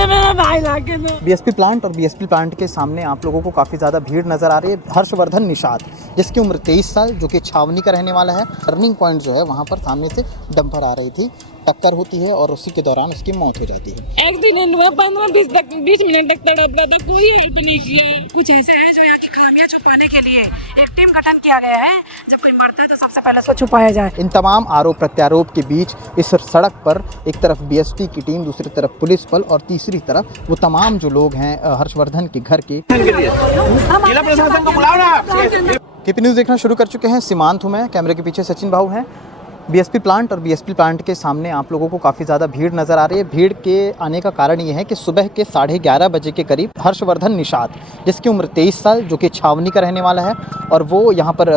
मुझे मेरा भाई लाके दो। बीएसपी प्लांट और बीएसपी प्लांट के सामने आप लोगों को काफ़ी ज़्यादा भीड़ नज़र आ रही है। हर्षवर्धन निषाद, जिसकी उम्र 23 साल, जो कि छावनी का रहने वाला है। टर्निंग पॉइंट जो है वहाँ पर सामने से डंपर आ रही थी, टक्कर होती है और उसी के दौरान उसकी मौत हो जाती है। एक्सीडेंट हुआ 15-20 मिनट तक तड़प रहा था, कोई हेल्प नहीं किया। कुछ ऐसे है जो यहाँ की खामियां छुपाने के लिए एक टीम गठन किया गया है। जब कोई मरता है तो सबसे पहले उसको छुपाया जाए। इन तमाम आरोप प्रत्यारोप के बीच इस सड़क पर एक तरफ बीएसपी की टीम, दूसरी तरफ पुलिस बल और तीसरी तरफ वो तमाम जो लोग हैं हर्षवर्धन के घर के। जिला प्रशासन को बुलाओ ना। केपी न्यूज़ देखना शुरू कर चुके हैं। सीमांत हूँ मैं, कैमरे के पीछे सचिन बाबू हैं। बीएसपी प्लांट और बीएसपी प्लांट के सामने आप लोगों को काफ़ी ज़्यादा भीड़ नज़र आ रही है। भीड़ के आने का कारण ये है कि सुबह के 11:30 बजे के करीब हर्षवर्धन निषाद, जिसकी उम्र 23 साल, जो कि छावनी का रहने वाला है और वो यहाँ पर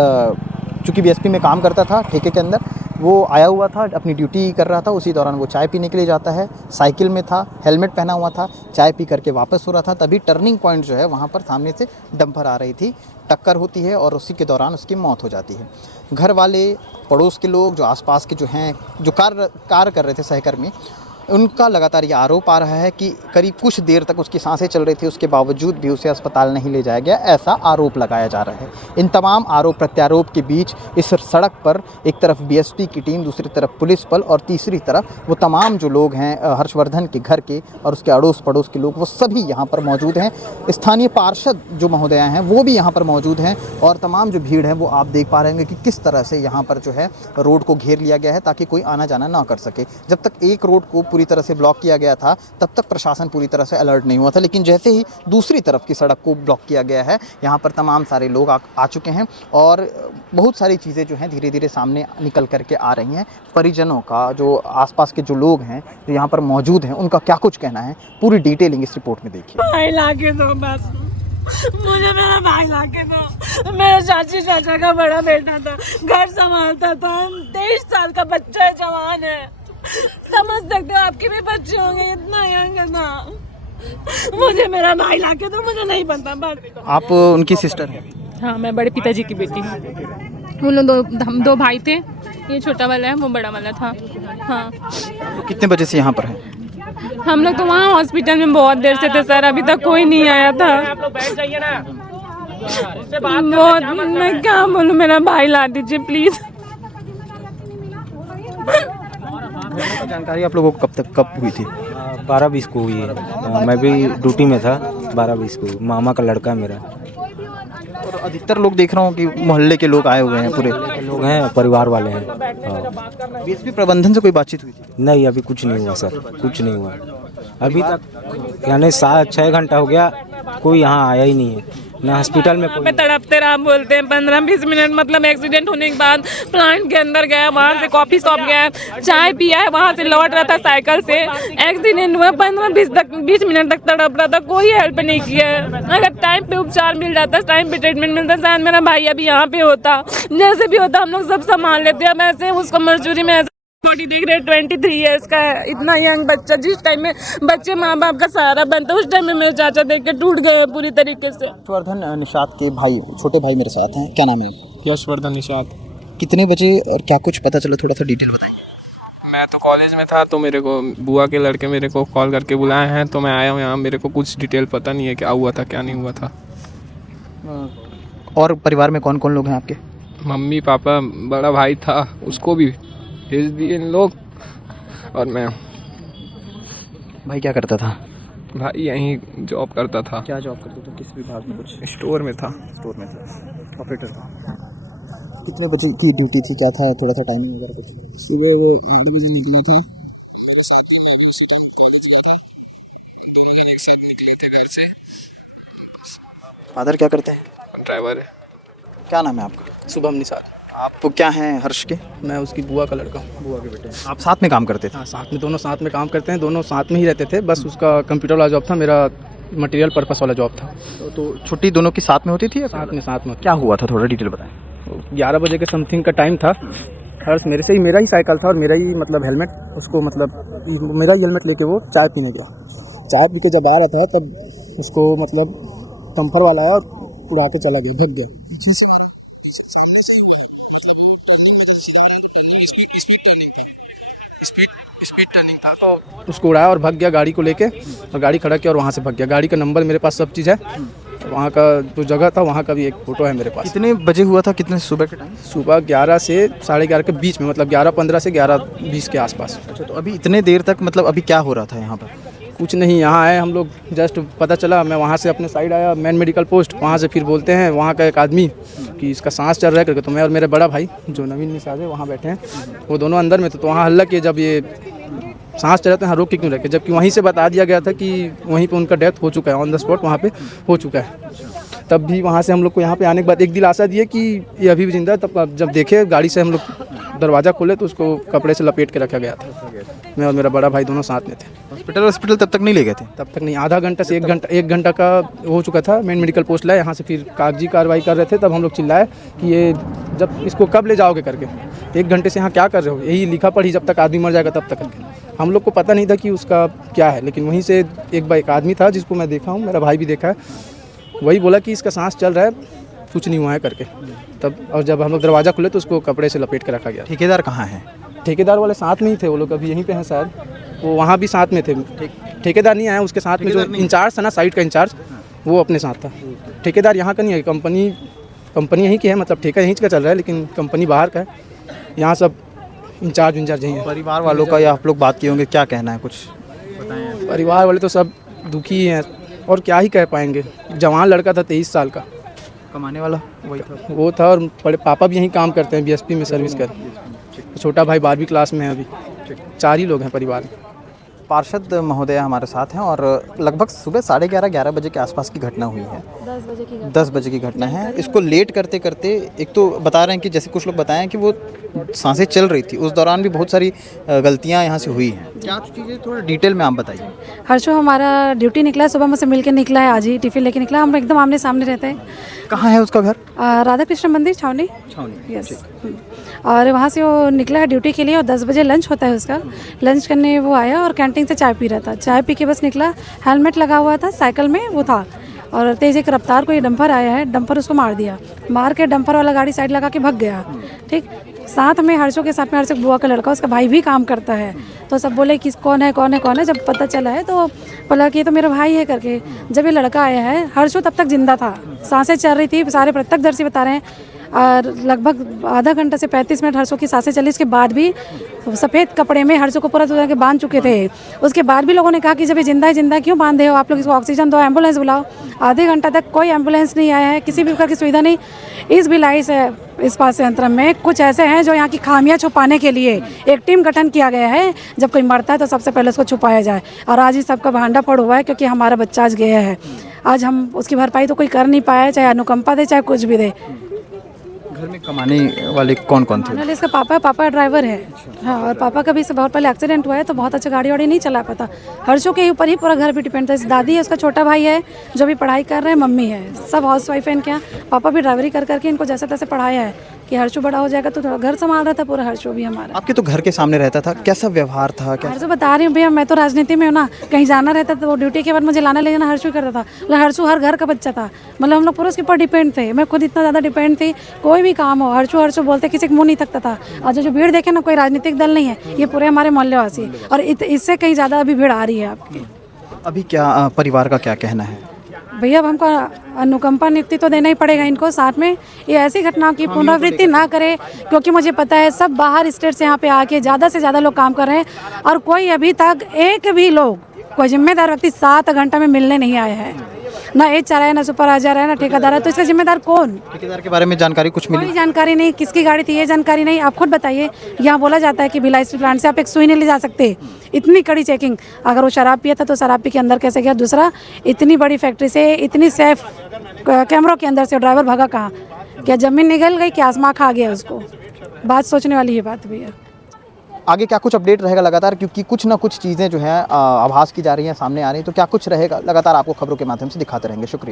चूँकि बीएसपी में काम करता था ठेके के अंदर, वो आया हुआ था, अपनी ड्यूटी कर रहा था। उसी दौरान वो चाय पीने के लिए जाता है, साइकिल में था, हेलमेट पहना हुआ था, चाय पी करके वापस हो रहा था। तभी टर्निंग पॉइंट जो है वहाँ पर सामने से डंपर आ रही थी, टक्कर होती है और उसी के दौरान उसकी मौत हो जाती है। घर वाले, पड़ोस के लोग, जो आसपास के जो हैं, जो कार्य कर रहे थे सहकर्मी, उनका लगातार ये आरोप आ रहा है कि करीब कुछ देर तक उसकी सांसें चल रही थी, उसके बावजूद भी उसे अस्पताल नहीं ले जाया गया, ऐसा आरोप लगाया जा रहा है। इन तमाम आरोप प्रत्यारोप के बीच इस सड़क पर एक तरफ बीएसपी की टीम, दूसरी तरफ पुलिस बल और तीसरी तरफ वो तमाम जो लोग हैं हर्षवर्धन के घर के और उसके अड़ोस पड़ोस के लोग, वो सभी यहाँ पर मौजूद हैं। स्थानीय पार्षद जो महोदया हैं वो भी यहाँ पर मौजूद हैं और तमाम जो भीड़ है वो आप देख पा रहे हैं कि किस तरह से यहाँ पर जो है रोड को घेर लिया गया है ताकि कोई आना जाना ना कर सके। जब तक एक रोड को पूरी तरह से ब्लॉक किया गया था तब तक प्रशासन पूरी तरह से अलर्ट नहीं हुआ था, लेकिन जैसे ही दूसरी तरफ की सड़क को ब्लॉक किया गया है, यहाँ पर तमाम सारे लोग आ चुके हैं और बहुत सारी चीज़ें जो हैं धीरे धीरे सामने निकल करके आ रही हैं। परिजनों का, जो आसपास के जो लोग हैं जो यहाँ पर मौजूद हैं, उनका क्या कुछ कहना है, पूरी डिटेलिंग इस रिपोर्ट में देखिए। भाई लाके दो बस, मुझे मेरा भाई लाके दो। मेरे चाची चाचा का बड़ा बेटा था, घर संभालता था। 23 साल का बच्चा है, जवान है, समझ सकते हो, आपके भी बच्चे होंगे, इतना यंग था। मुझे मेरा भाई लाके दो, मुझे नहीं पता बस। आप उनकी सिस्टर हैं? हाँ, मैं बड़े पिताजी की बेटी हूँ। वो लोग हम दो भाई थे, ये छोटा वाला है, वो बड़ा वाला था। हाँ। तो कितने बजे से यहाँ पर हैं? हम लोग तो वहाँ हॉस्पिटल में बहुत देर से थे सर, अभी तक कोई नहीं आया था। बहुत, मैं क्या बोलूँ, मेरा भाई ला दीजिए प्लीज। जानकारी आप लोगों को कब हुई थी? 12-20 को हुई है। मैं भी ड्यूटी में था। 12-20 को, मामा का लड़का है मेरा। और अधिकतर लोग देख रहा हूँ कि मोहल्ले के लोग आए हुए हैं, पूरे लोग हैं, परिवार वाले हैं। बीएसपी प्रबंधन से कोई बातचीत हुई थी? नहीं, अभी कुछ नहीं हुआ सर, कुछ नहीं हुआ अभी तक। यानी 6 घंटा हो गया, कोई यहाँ आया ही नहीं है, ना हॉस्पिटल में कोई। तड़पते रहा बोलते हैं 15-20 मिनट, मतलब एक्सीडेंट होने के बाद प्लांट के अंदर गया, वहाँ से कॉफी शॉप गया, चाय पिया है, वहाँ से लौट रहा था साइकिल से, एक्सीडेंट हुआ। 15-20 मिनट तक तड़प रहा था, कोई हेल्प नहीं किया है। अगर टाइम पे उपचार मिल जाता, टाइम पे ट्रीटमेंट मिलता, शायद मेरा भाई अभी यहाँ पे होता। जैसे भी होता हम लोग सब संभाल लेते हैं, वैसे उसको मजदूरी में बॉडी देख रहे 23 ईयर्स का है, इतना यंग बच्चा। जिस टाइम में बच्चे माँ बाप का सहारा बनता, उस टाइम में मेरे चाचा देख के टूट गए पूरी तरीके से। हर्षवर्धन निषाद के भाई, छोटे भाई मेरे साथ हैं, क्या नाम है? यशवर्धन निषाद। कितने बजे और क्या कुछ पता चला, थोड़ा सा डिटेल बताइए। मैं तो कॉलेज में था, तो मेरे को बुआ के लड़के मेरे को कॉल करके बुलाए हैं, तो मैं आया हूँ यहाँ। मेरे को कुछ डिटेल पता नहीं है क्या हुआ था क्या नहीं हुआ था। और परिवार में कौन कौन लोग हैं आपके? मम्मी पापा, बड़ा भाई था, उसको भी भेज दिए इन लोग, और मैं। भाई क्या करता था? भाई यहीं जॉब करता था। क्या जॉब करता था, किस विभाग में? कुछ स्टोर में था। स्टोर में था, ऑपरेटर था। कितने बजे की ड्यूटी थी, क्या था, थोड़ा सा टाइमिंग वगैरह कुछ? सुबह वो 8 बजे निकला था। फादर क्या करते हैं? ड्राइवर है। क्या नाम है आपका? शुभम निषाद। आप क्या हैं हर्ष के? मैं उसकी बुआ का लड़का हूँ। बुआ के बेटे। आप साथ में काम करते थे? हाँ, साथ में, दोनों साथ में काम करते हैं, दोनों साथ में ही रहते थे। बस उसका कंप्यूटर वाला जॉब था, मेरा मटेरियल पर्पस वाला जॉब था। तो छुट्टी दोनों की साथ में होती थी या साथ में। क्या हुआ था, थोड़ा डिटेल बताएं। 11 बजे के समथिंग का टाइम था। हर्ष मेरा ही साइकिल था और मेरा ही मतलब हेलमेट, उसको मतलब मेरा ही हेलमेट लेके वो चाय पीने गया। चाय पी के जब आ रहा था तब उसको मतलब कंफर वाला आया और उड़ा के चला गया, भग गया। उसको उड़ाया और भाग गया गाड़ी को लेके, और गाड़ी खड़ा किया और वहाँ से भाग गया। गाड़ी का नंबर मेरे पास सब चीज़ है, वहाँ का जो जगह था वहाँ का भी एक फ़ोटो है मेरे पास। कितने बजे हुआ था, कितने सुबह के टाइम? सुबह 11 से 11:30 के बीच में, मतलब 11:15 से 11:20 के आसपास। अच्छा, तो अभी इतने देर तक मतलब अभी क्या हो रहा था यहाँ पर? कुछ नहीं, यहाँ आए हम लोग, जस्ट पता चला, मैं वहाँ से अपने साइड आया मेन मेडिकल पोस्ट, वहाँ से फिर बोलते हैं वहाँ का एक आदमी कि इसका सांस चल रहा है करके, तो मैं और मेरे बड़ा भाई जो नवीन निषाद है वहाँ बैठे हैं, वो दोनों अंदर में थे, तो वहाँ हल्ला किए जब ये सांस चल रहा था, यहाँ रोक के क्यों रखे, जबकि वहीं से बता दिया गया था कि वहीं पे उनका डेथ हो चुका है, ऑन द स्पॉट वहाँ पे हो चुका है। तब भी वहाँ से हम लोग को यहाँ पे आने के बाद एक दिलासा दिए कि ये अभी भी जिंदा है। तब जब देखे गाड़ी से हम लोग दरवाज़ा खोले तो उसको कपड़े से लपेट के रखा गया था। मैं और मेरा बड़ा भाई दोनों साथ में थे। हॉस्पिटल तब तक नहीं ले गए थे? तब तक नहीं, आधा घंटा से एक घंटा का हो चुका था। मेन मेडिकल पोस्ट लाए, यहाँ से फिर कागजी कार्रवाई कर रहे थे, तब हम लोग चिल्लाए कि ये जब इसको कब ले जाओगे करके, 1 घंटे से यहाँ क्या कर रहे हो, यही लिखा पढ़ी जब तक आदमी मर जाएगा तब तक करके। हम लोग को पता नहीं था कि उसका क्या है, लेकिन वहीं से एक आदमी था जिसको मैं देखा हूँ, मेरा भाई भी देखा है, वही बोला कि इसका सांस चल रहा है, कुछ नहीं हुआ है करके। तब और जब हम लोग दरवाज़ा खुले तो उसको कपड़े से लपेट के रखा गया। ठेकेदार कहाँ है? ठेकेदार वाले साथ में ही थे, वो लोग अभी यहीं पे हैं शायद, वो वहाँ भी साथ में थे। ठेकेदार नहीं आया, उसके साथ में जो इंचार्ज था ना, साइट का इंचार्ज, वो अपने साथ था। ठेकेदार यहाँ का नहीं है, कंपनी यहीं की है, मतलब ठेका यहीं का चल रहा है, लेकिन कंपनी बाहर का है। यहाँ सब इंचार्ज यहीं है। परिवार वालों का या आप लोग बात किए होंगे, क्या कहना है, कुछ बताएं? परिवार वाले तो सब दुखी हैं, और क्या ही कह पाएंगे। जवान लड़का था, 23 साल का, कमाने वाला वही था। वो था, और बड़े पापा भी यहीं काम करते हैं, BSP में सर्विस कर। छोटा भाई 12वीं क्लास में है अभी। 4 ही लोग हैं परिवार में। पार्षद महोदय हमारे साथ हैं, और लगभग सुबह 11:30-11 बजे के आसपास की घटना हुई है। 10 बजे की घटना है। इसको लेट करते करते, एक तो बता रहे हैं कि जैसे कुछ लोग बताएं कि वो सांसें चल रही थी, उस दौरान भी बहुत सारी गलतियां यहाँ से हुई हैं। क्या चीज़ें थोड़ा डिटेल में आप बताइए। हर्षो हमारा ड्यूटी निकला है, सुबह मुझसे मिल के निकला है, आज ही टिफिन लेके निकला। हम एकदम आमने सामने रहते हैं। कहाँ है उसका घर? राधा कृष्ण मंदिर, छावनी। यस। और वहाँ से वो निकला है ड्यूटी के लिए, और 10 बजे लंच होता है उसका। लंच करने वो आया और कैंटीन से चाय पी रहा था। चाय पी के बस निकला, हेलमेट लगा हुआ था, साइकिल में वो था, और तेज़ एक रफ्तार को ये डंपर आया है, डंपर उसको मार दिया। मार के डंपर वाला गाड़ी साइड लगा के भाग गया। ठीक, साथ में हर्षो के साथ में हर्षो बुआ का लड़का, उसका भाई भी काम करता है। तो सब बोले कि कौन है। जब पता चला है तो बोला कि ये तो मेरा भाई है करके। जब ये लड़का आया है, हर्षो तब तक जिंदा था, सांसें चल रही थी, सारे प्रत्यक्षदर्शी बता रहे हैं। और लगभग आधा घंटा से 35 मिनट हर्षो की सांसें चली। इसके बाद भी सफ़ेद कपड़े में हर्षो को पूरा तरह के बांध चुके थे। उसके बाद भी लोगों ने कहा कि जब ये जिंदा क्यों बांधे हो आप लोग, इसको ऑक्सीजन दो, एम्बुलेंस बुलाओ। आधे घंटा तक कोई एम्बुलेंस नहीं आया है, किसी भी प्रकार की सुविधा नहीं। इस भिलाई से इस्पात संयंत्र में कुछ ऐसे हैं जो यहाँ की खामियां छुपाने के लिए एक टीम गठन किया गया है। जब कोई मरता है तो सबसे पहले उसको छुपाया जाए, और आज ही सबका भांडा फोड़ हुआ है, क्योंकि हमारा बच्चा आज गया है। आज हम उसकी भरपाई तो कोई कर नहीं पाया, चाहे अनुकंपा दे चाहे कुछ भी दे। घर में कमाने वाले कौन कौन थे? इसका पापा ड्राइवर है। हाँ, और पापा का भी इससे बहुत पहले एक्सीडेंट हुआ है, तो बहुत अच्छा गाड़ी वाड़ी नहीं चला पाता। हर्षो के ऊपर ही पूरा घर भी डिपेंड था। दादी है, उसका छोटा भाई है जो भी पढ़ाई कर रहे हैं, मम्मी है, सब हाउस वाइफ है इनके यहाँ। पापा भी ड्राइवरी कर करके इनको जैसे तैसे पढ़ाया है कि हर्षो बड़ा हो जाएगा तो घर संभाल रहा था पूरा। हर्षो भी हमारा आपके तो घर के सामने रहता था, कैसा व्यवहार था? क्या हर्षो बता रही हूँ भैया, मैं तो राजनीति में हूँ ना, कहीं जाना रहता था वो ड्यूटी के बाद मुझे लाना ले जाना हर्षो करता था। मतलब हर्षो हर घर का बच्चा था, मतलब हम लोग पूरा उसके ऊपर डिपेंड थे। मैं खुद इतना ज़्यादा डिपेंड थी, कोई भी काम हो हर्षो बोलते, किसी को मुँह नहीं थकता था। और जो भीड़ देखे ना, कोई राजनीतिक दल नहीं है, ये पूरे हमारे मोहल्लेवासी, और इससे कहीं ज़्यादा अभी भीड़ आ रही है आपकी। अभी क्या परिवार का क्या कहना है? भैया अब हमको अनुकंपा नियुक्ति तो देना ही पड़ेगा इनको, साथ में ये ऐसी घटनाओं की पुनरावृत्ति ना करे, क्योंकि मुझे पता है सब बाहर स्टेट से यहाँ पे आके ज़्यादा से ज़्यादा लोग काम कर रहे हैं, और कोई अभी तक एक भी लोग, कोई जिम्मेदार व्यक्ति 7 घंटा में मिलने नहीं आया है। ना HR है, ना सुपरवाइजर है, ना ठेकेदार है, तो इसका जिम्मेदार कौन? ठेकेदार के बारे में जानकारी कुछ मिली? कोई जानकारी नहीं, किसकी गाड़ी थी ये जानकारी नहीं। आप खुद बताइए, यहाँ बोला जाता है कि भिलाई स्टील प्लांट से आप एक सुई नहीं ले जा सकते, इतनी कड़ी चेकिंग। अगर वो शराब पिया था तो शराब पी के अंदर कैसे गया? दूसरा, इतनी बड़ी फैक्ट्री से, इतनी सेफ कैमरों के अंदर से ड्राइवर भागा कहाँ? क्या ज़मीन निगल गई, क्या आसमां खा गया उसको? बात सोचने वाली है बात भैया। आगे क्या कुछ अपडेट रहेगा लगातार, क्योंकि कुछ ना कुछ चीज़ें जो हैं आभास की जा रही हैं, सामने आ रही हैं, तो क्या कुछ रहेगा लगातार आपको खबरों के माध्यम से दिखाते रहेंगे। शुक्रिया।